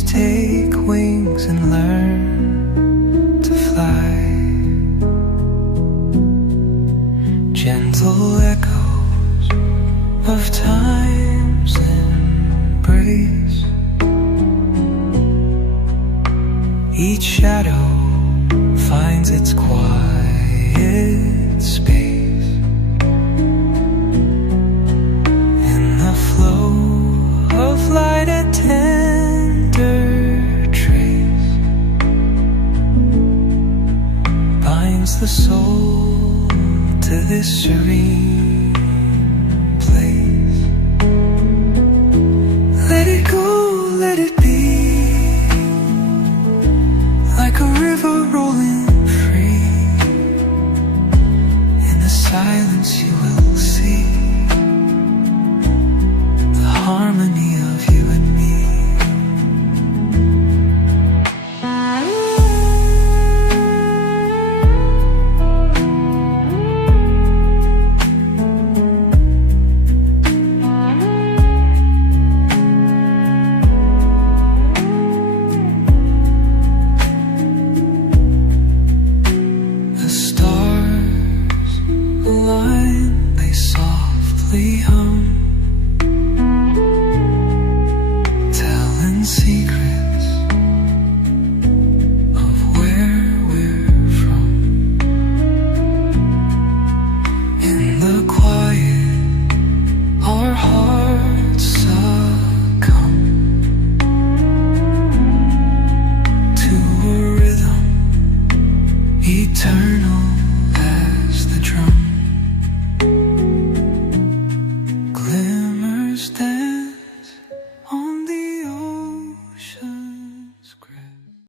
Please take wings and learn to fly. Gentle echoes of time's embrace. Each shadow finds its quiet space. In the flow of light, a tender trace binds the soul to this serene place. Let it go, let it be, like a river rolling free. In the silence you will see